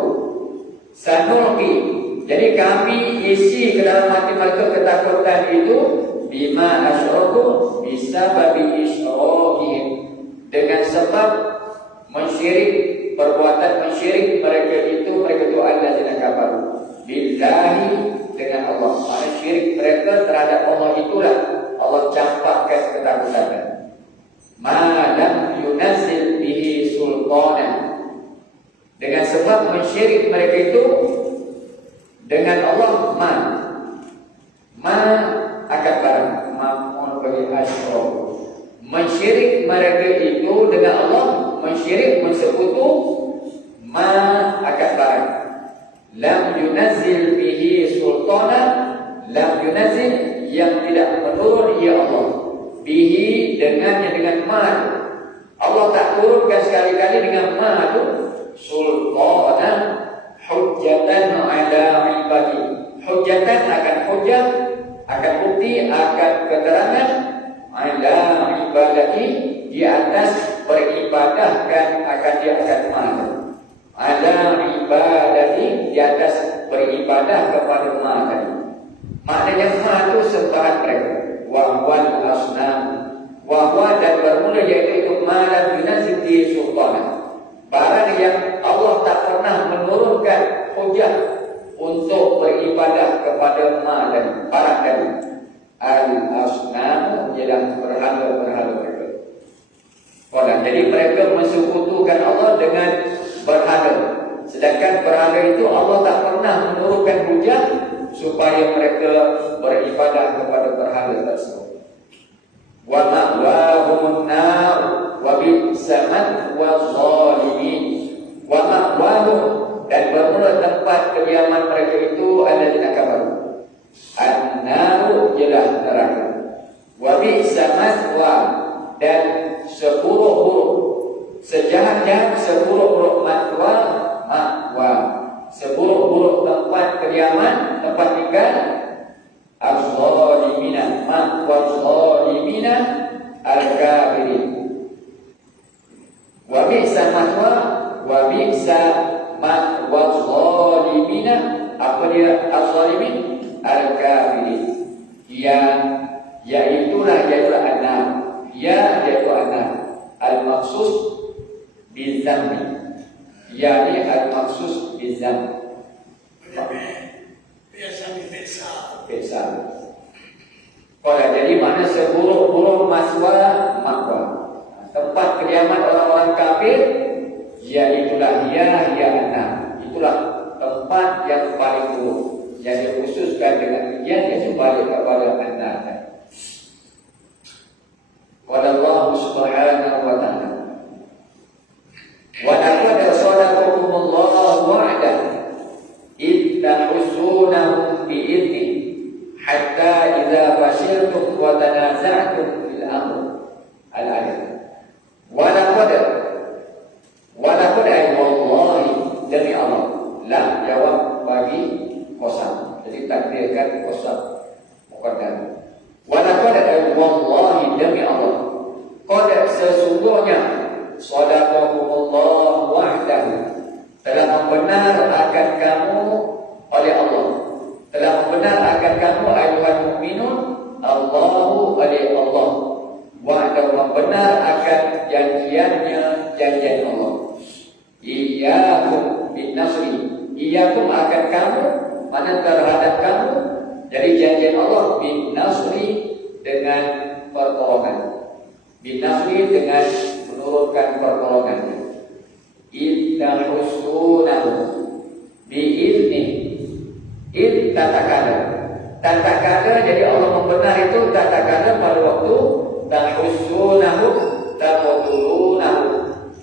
sanulqi. Jadi kami isi ke dalam hati mereka ketakutan itu bima asyaraku bisa babi isyraqihim, dengan sebab mensyirik, perbuatan mensyirik mereka itu alladzina kafaru billahi, dengan Allah. Maksudnya syirik mereka terhadap Allah itulah Allah campakkan ketakutan. Ma lam yunazzil bihi sultanan, dengan sebab mensyirik mereka itu dengan Allah, ma akan barang ma'un bagi asyraku. Mensyirik mereka itu dengan Allah, mensyirik mensekutu, ma akan barang. Lam yunazzil bihi sultana, lam yunazzil yang tidak menurun ya Allah, bihi dengan ma. Allah tak turunkan sekali-kali dengan ma itu sultana hujjatan ala ibadi. Hujjatan akan hujjah, akan bukti, akan keterangan ala ibadati, di atas peribadahkan akan dia akan mana. Ala ibadati, di atas beribadah kepada ma tadi. Maknanya ma itu sembahan mereka. Wa wal asnam, wa dan bermula iaitu ma lam yunazil bi sultana. Barang yang Allah tak pernah menurunkan hujah untuk beribadah kepada ma dan barang tadi. Al-asnam ialah berhala-berhala mereka. Jadi mereka mensekutukan Allah dengan berhala. Sedangkan berhala itu Allah tak pernah menurunkan hujah supaya mereka beribadah kepada berhala tersebut. Wa ma'wahumun nar wa bi'sa mathwaz zalimin. Wa ma'wahum, dan bermula tempat kediaman mereka itu alladzina kafaru. An-naru ialah neraka. Wa bi'sa mathwa, dan seburuk-buruk, sejahat-jahat seburuk-buruk mathwa, seburuk-buruk tempat kediaman, tempat tinggal. Az-zalimina, az-zalimina al-kafirin. Wa bi'sa mathwa, wa bi'sa mathwa az-zalimina. Apa dia az-zalimin? Al-kafirin. Yaitulah an-nar. Yaitu an-nar. Al-maqsus bizambi, yani al-maqsus bizambi. Biasa. Jadi mana seburuk-buruk maswa makwa, tempat kediaman orang-orang kafir, yaitulah an-nar. Itulah tempat yang paling buruk, yang dikhususkan dengan yang kembali kepada an-nar. Wallahu subhanahu wa ta'ala. Wa laqad sadaqakumullahu wa'dan id tahussunahum bi'idni hatta idza fashiltum wa tanaza'tum fil amr. Al-ayat. Wa laqad ay wallahi, demi Allah. La jawab bagi qasam. Jadi takdirkan qasam muqaddam. Wa laqad ay wallahi, demi Allah. Qad sesungguhnya sadaqakumullahu wa'dahu, telah membenar akan kamu oleh Allah, telah membenar akan kamu ayuhan mukminun, Allahu oleh Allah, wa'dahu membenar akan janjiannya, janjian Allah. Iyyakum bin nasri, iyyakum akan kamu, mana terhadap kamu, jadi janjian Allah bin nasri dengan pertolongan, bin nasri dengan menurunkan pertolongan. Idza hussunahu bi'izni, id tatakala, jadi Allah membenar itu tatakala pada waktu tahussunahu taqtulunahu,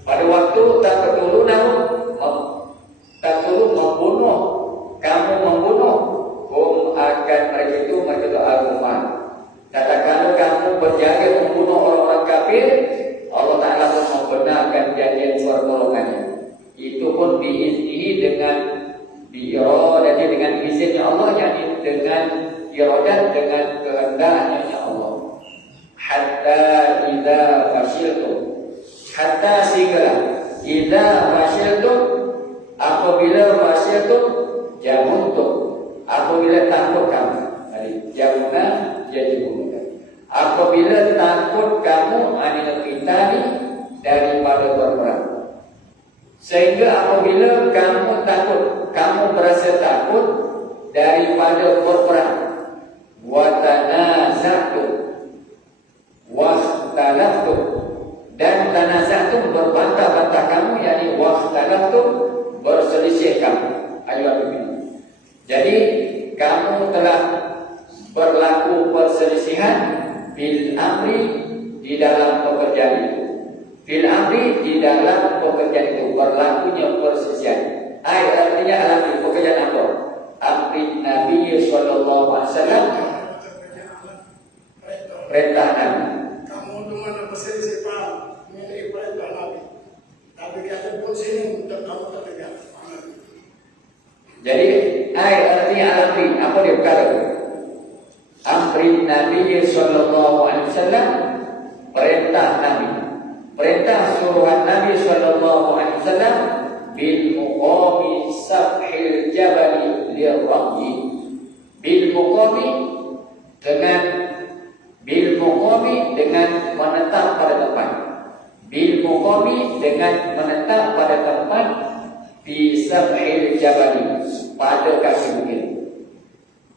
pada waktu taqtulunahu taqtulun membunuh, kamu membunuh, akan mereka itu mereka dengan iradat, dengan kehendaknya Allah. Hatta idza fashiltum, hatta sehingga idza fashiltum, apabila fashiltum jamuntum, apabila takut kamu. Jamuna jadimuka, apabila takut kamu anil qitali, daripada berperang. Sehingga apabila kamu takut, kamu berasa takut daripada berperang, wa tanaza'tum wahtalaftum, dan tanaza'tum berbantah-bantah kamu, yakni wahtalaftum berselisih kamu. Jadi kamu telah berlaku perselisihan bil amri, di dalam pekerjaan itu. Bil amri, di dalam pekerjaan itu berlakunya perselisihan. Artinya alami pekerjaan apa? Amri Nabi sallallahu alaihi wasallam, perintah Nabi. Kamu tu mana berselisih paham mengenai perintah Nabi, tapi kita pun sini untuk kamu tertegak. Jadi artinya alami apa dia perkara? Amri Nabi sallallahu alaihi wasallam, perintah Nabi, perintah suruhan Nabi sallallahu alaihi wasallam, bil muqami sabhil jabali lirrahyi, bil muqami dengan menetap pada tempat, bil muqami dengan menetap pada tempat, fi sabhil jabali, pada kaki bukit,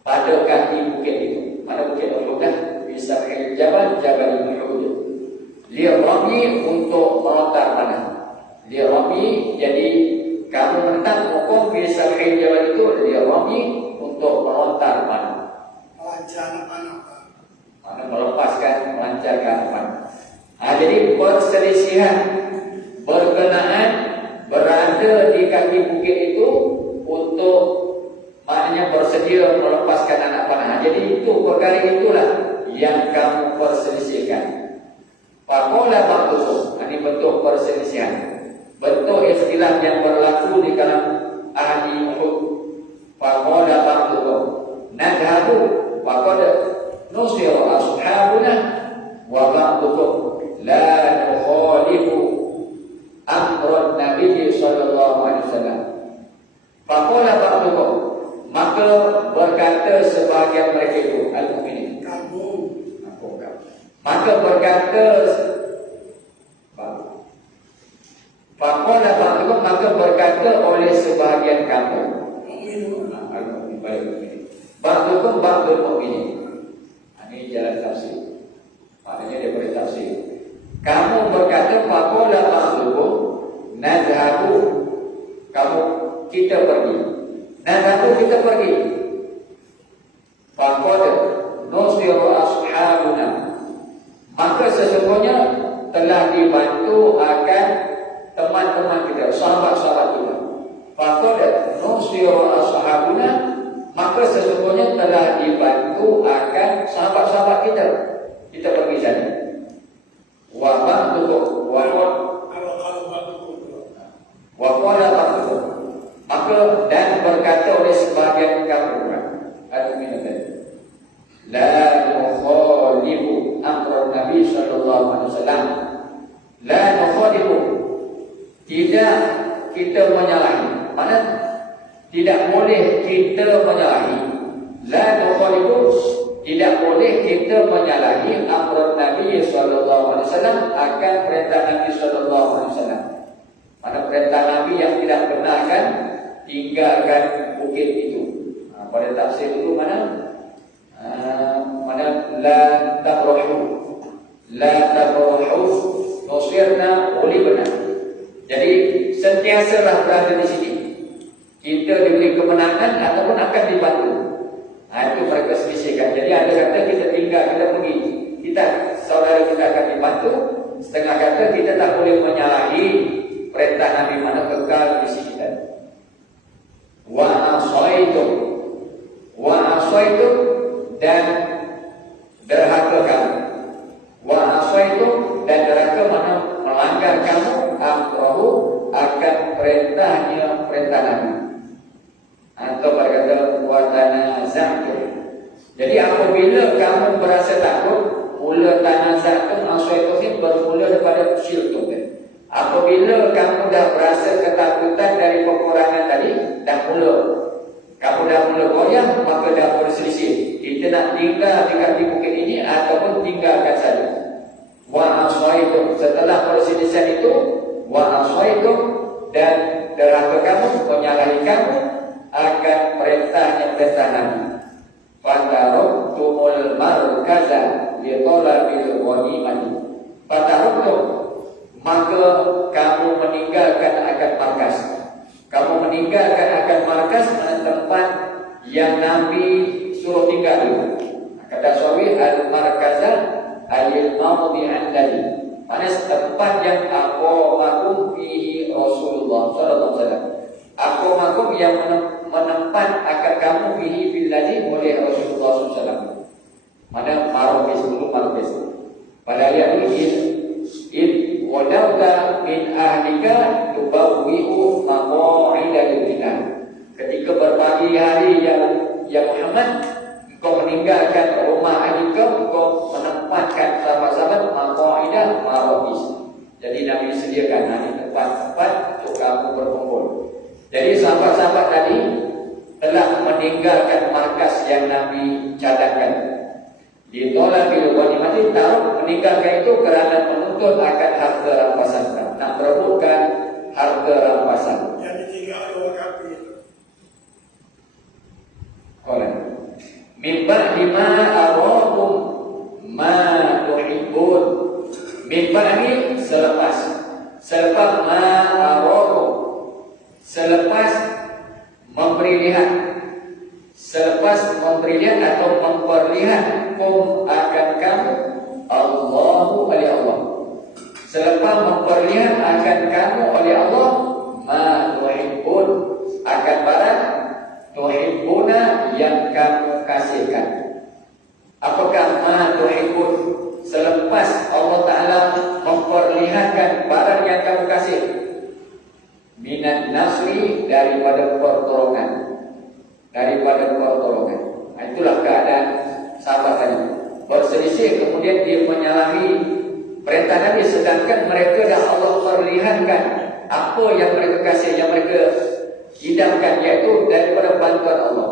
pada kaki bukit itu. Mana bukit Uhud kan? Bisa bukit Jabal Uhud. Lirami, untuk melontar panah. Lirami, jadi kamu menetap hukum bisa bukit Jabal itu. Lirami, untuk melontar panah. Melancar panah. Mana melepaskan, melancarkan panah. Jadi perselisihan berkenaan berada di kaki bukit itu untuk maknanya bersedia melepaskan anak panah. Jadi itu perkara itulah yang kamu perselisihkan. Faqala ba'duhum, ini bentuk perselisihan, bentuk istilah yang berlaku di kalangan ahli Uhud. Faqala ba'duhum nadhabu wa qad nusira ashabuna, wa ba'duhum la nukhalifu amran Nabi sallallahu alaihi wasallam. Faqala ba'duhum, maka berkata sebahagian mereka itu, al-mu'minin, maka berkata faqala ba'duhum, maka berkata oleh sebahagian kamu, ba'duhum ba'dul mu'minin. Ini jalan tafsir, maknanya dia boleh tafsir. Kamu berkata faqala ba'duhum nadhabu, kita pergi. Nadhabu, kita pergi. Faqad nusiru ashabuna, maka sesungguhnya telah dibantu akan teman-teman kita, sahabat-sahabat kita. Faqad nusiru ashabuna, maka sesungguhnya telah dibantu akan sahabat-sahabat kita. Kita pergi sana. Wa ba'dukum wa qala ba'dukum, maka dan berkata oleh sebahagian kamu, la nukhalifu amran Nabi sallallahu alaihi wasallam, la nukhalifu, tidak kita menyalahi, mana tidak boleh kita menyalahi, la nukhalifu, tidak boleh kita menyalahi amran Nabi sallallahu alaihi wasallam, akan perintah Nabi sallallahu alaihi wasallam. Mana perintah Nabi yang tidak benarkan tinggalkan bukit itu. Pada tafsir itu mana la tabruhu, nusirna ulibna. Jadi sentiasalah berada di sini. Kita diberi kemenangan ataupun akan dibantu. Itu mereka selisihkan. Jadi ada kata kita tinggal, kita pergi, kita saudara kita akan dibantu. Setengah kata kita tak boleh menyalahi perintah Nabi, mana kekal di sini tadi. Wa asaitum, dan derhaka kamu. Wa asaitum, dan derhaka mana melanggar kamu amrahu, akan perintah Nabi. Atau berkata wa tanaza'tum. Jadi apabila kamu berasa takut, mula tanaza'tum asal itu bermula daripada syirkum. Apabila kamu dah berasa ketakutan dari peperangan tadi, kamu dah mula goyah, maka dah berselisih. Kita nak tinggal di kaki bukit ini ataupun tinggalkan saja. Wa asaitum, setelah perselisihan itu, wa asaitum, dan derhaka kamu, menyalahi kamu akan perintah Nabi. Fataruktumul markaza li talabil ghanimati. Fataruktum, maka kamu meninggalkan akan markas. Kamu meninggalkan akan markas tempat yang Nabi suruh tinggal dulu. Kata suami al-markaza al-mawdi'an tadi. Mana tempat yang aqamakum fihi Rasulullah sallallahu alaihi wasallam. Aqamakum yang menempat akan kamu fihi billazi oleh Rasulullah sallallahu alaihi wasallam. Mana marokis dulu marokis. Pada ayat ini wadauta min ahlika tubawwi'u maq'ida lil-qital. Ketika berpagi hari ya Muhammad, engkau meninggalkan rumah ahli engkau menempatkan sahabat-sahabat maq'ida marokis. Jadi Nabi sediakan hari tempat-tempat untuk kamu berkumpul. Jadi sahabat-sahabat tadi telah meninggalkan markas yang Nabi cadangkan. Ditolak bil ghanimati, tahu meninggalkan itu kerana menuntut akan harta rampasan, nak berebutkan harta rampasan. Jadi tinggal dua kaki. Korang. Mimba lima arakum ma tuhibbun. Mimba ini selepas ma arakum, selepas memberi lihat, atau memperlihatkum akan kamu Allahu oleh Allah. Selepas memperlihat akan kamu oleh Allah ma tuhibbun, akan barang tuhibbuna yang kamu kasihkan. Apakah ma tuhibbun? Selepas Allah Ta'ala memperlihatkan barang yang kamu kasih, minan nasri, daripada pertolongan. Itulah keadaan sahabat tadi. Berselisih, kemudian dia menyalahi perintah Nabi, sedangkan mereka dah Allah perlihatkan apa yang mereka kasih, yang mereka hidamkan, iaitu daripada bantuan Allah.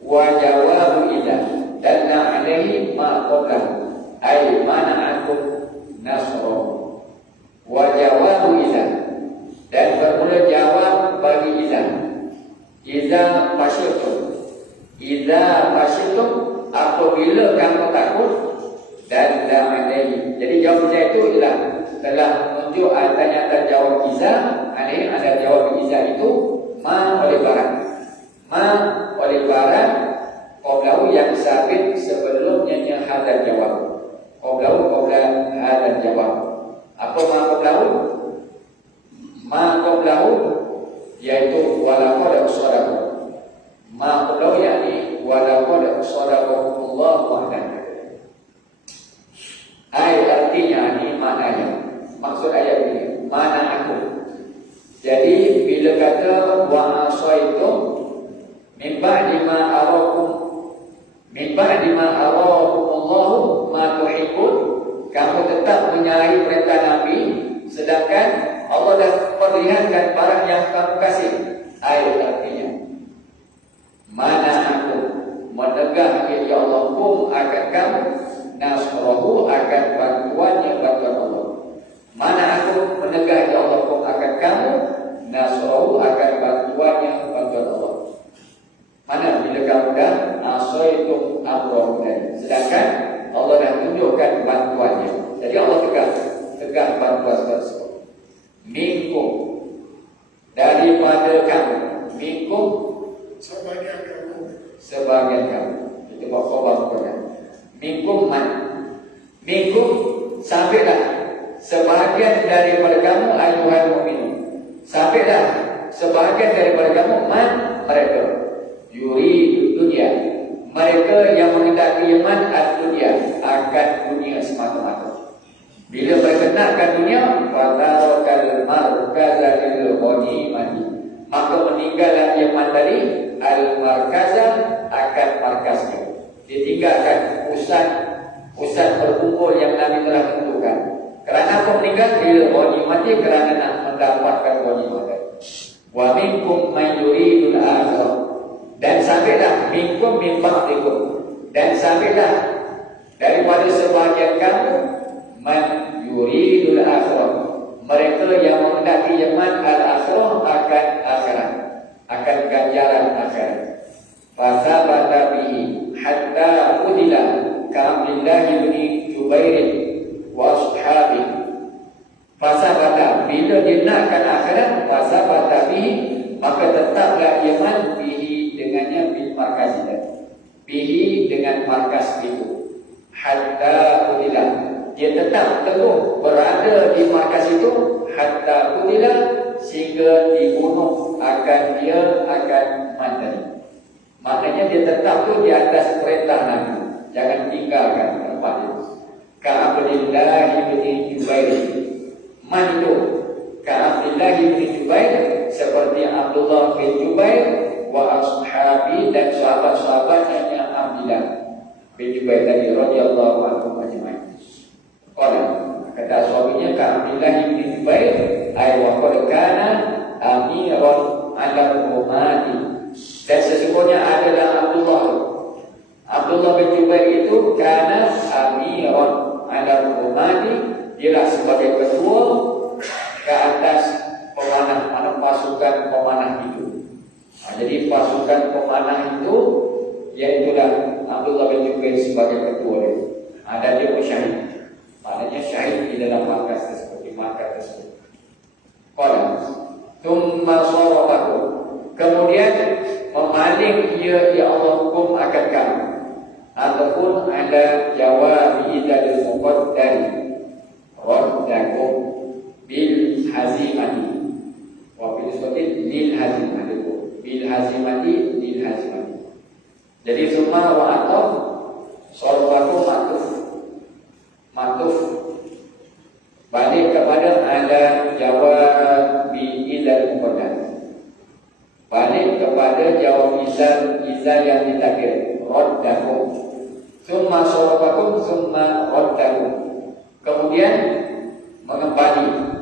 Wa jawabu ila dan alaihi ma qabla ay mana'akum nasra. Wa jawabu ila, dan bermula jawab bagi ila. Iza pasyutum, apabila kamu takut, dan alaihi. Jadi jawabnya itu ialah telah menunjuk tanya jawab iza, alaihi ada jawab iza itu ma oleh barang qoblau yang sabit sebelumnya hadal jawab. Qoblau hadal jawab. Apa ma qoblau? Yaitu walaqad sadaqahu. Ma qoblau yakni walaqad sadaqahu Allah wahdan. Artinya ini maknanya, maksud ayat ini, mana aku. Jadi bila kata wa asaitum min ba'di ma arakum Allah ma tuhibbun, kamu tetap menyalahi perintah Nabi, sedangkan Allah dah perlihatkan barang yang kamu kasih. Artinya mana aku menegah ya Allah akan kamu, nasrahu akan bantuan Allah. Mana aku menegah ya Allah akan kamu, nasrahu akan bantuan Allah. Mana bila kamu dah asaitum amrahu, sedangkan Allah dah tunjukkan bantuannya. Jadi Allah tegak bantuan tersebut. Minkum, daripada kamu. Minkum, sebagian kamu. Itu khabar Quran. Minkum man, minkum sampailah sebahagian daripada kamu ayuhal mu'minun. Sampailah sebahagian daripada kamu man, mereka yuridu dunia, mereka yang menghendaki iman ad-dunia, akan dunia semata-mata. Bila mereka nakkan dunia, fatarakal markaza lil ghanimati, maka meninggallah ia tadi al-markaza akan markasnya. Ditinggalkan pusat berkumpul yang Nabi telah tentukan. Kerana apa meninggal? Lil ghanimati, kerana nak mendapatkan ghanimah. Wa minkum man yuridul akhirah, dan sampailah minkum min ba'dikum, dan sampailah daripada sebahagian kamu man yuridul akhirah, mereka yang menghendaki zaman al-akhirah akan akhirat, akan ganjaran akhirat. Fasabata bihi hatta udila ka'abdillah bin Jubair wa ashabi. Fasabata, bila dia nakkan akhirat, fasabata bihi, maka tetaplah iman bihi, dengannya bil markas itu, bihi dengan markas itu, hatta udila, dia tetap teguh berada di markas itu, hatta udila, sehingga dibunuh akan dia akan mati. Maknanya dia tetap tu di atas perintah Nabi, jangan tinggalkan tempat itu. Ka'abdillah bin Jubair, man itu Ka'abdillah bin Jubair, seperti Abdullah bin Jubair, wa ashabi, dan sahabat-sahabatnya Abdullah bin Jubair tadi radhiyallahu anhu ajma'in. Kata suaminya Ka'abdillah bin Jubair, ay wa qad kana amiran 'ala ummati, dan sesungguhnya adalah Abdullah bin Jubair itu karena amiran ala ummati, ialah sebagai ketua ke atas pemanah, pasukan pemanah itu. Jadi pasukan pemanah itu, iaitulah Abdullah bin Jubair sebagai ketua dia. Dan dia pun syahid, maknanya syahid di dalam markas tersebut, di markas tersebut. Qala thumma sawwabahu, kemudian memaling ia, ya Allah, hukum akan kamu, ataupun ada jawab idadil muqaddari raddakum bil hazimati, wa bil sunnati lil hazimati, bil hazimati lil hazimati. Jadi summa wa ataf sorbaku matuf balik kepada ada jawab idadil muqaddari, balik kepada jawab izan yang ditakdir, raddakum, summa sawabakum, summa raddakum, kemudian mengembali,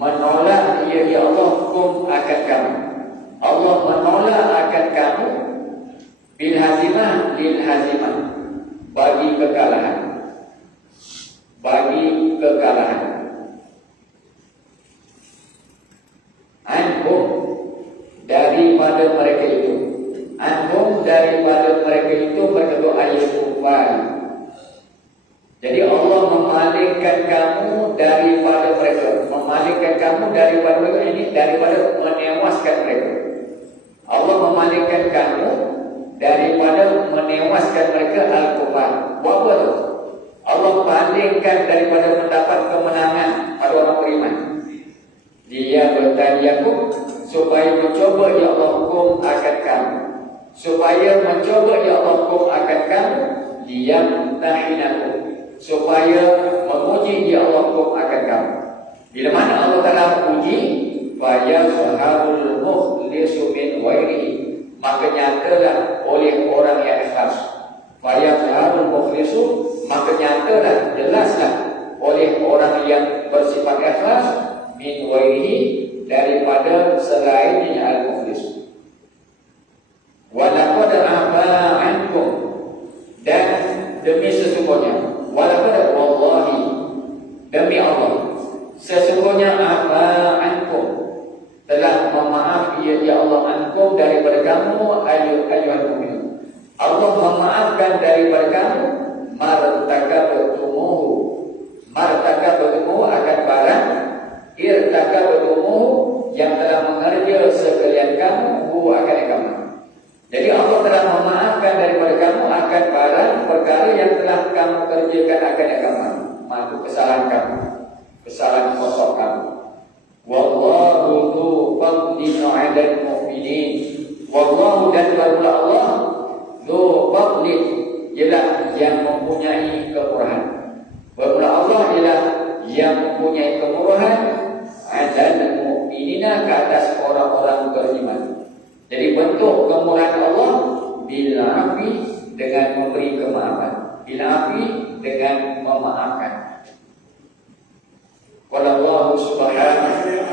menolak ia, ya Allah, hukum akan kamu, Allah menolak akan kamu, bil hazimah lil hazimah, bagi kekalahan, anhum, daripada mereka itu, anhum, daripada mereka itu, berdoa ayat kufar. Jadi Allah memalingkan kamu daripada mereka, memalingkan kamu daripada mereka, ini daripada menewaskan mereka. Allah memalingkan kamu daripada menewaskan mereka al-kufar. Apa itu? Allah palingkan daripada mendapat kemenangan pada orang beriman. Dia bertaliakum, supaya mencoba ya Allah hukum akan kamu, supaya mencoba ya Allah hukum akan kamu, dia tahinakum, supaya menguji ya Allah hukum akan kamu. Bila mana Allah Ta'ala uji, faya sahabul mukhlisu min wairihi, maka nyatalah oleh orang yang ikhlas. Faya sahabul mukhlisu, maka nyatalah, jelaslah oleh orang yang bersifat ikhlas, min wairihi, daripada selainnya al-mukhlis. Wa laqad afa ankum, dan demi sesungguhnya, wa laqad wallahi, demi Allah, sesungguhnya afa ankum, telah memaaf ya Allah ankum, daripada kamu ayyuhal mu'minun. Allah memaafkan daripada kamu martakabtumuhu akan barang irtakabtumuhu yang telah mengerja sekalian kamu akan kamu. Jadi Allah telah memaafkan daripada kamu akan barang perkara yang telah kamu kerjakan akan kamu, maka kesalahan kamu, kesalahan kosong kamu. Wallahu dzu fadlin 'alal mu'minin, wallahu, dan barulah Allah, dzu fadlin, ialah yang mempunyai kemurahan. Barulah Allah ialah yang mempunyai kemurahan dan mukminina ke atas orang-orang beriman. Jadi bentuk kemurahan Allah bila api dengan memberi kemaafan, bila api dengan memaafkan. Wallahu subhanahu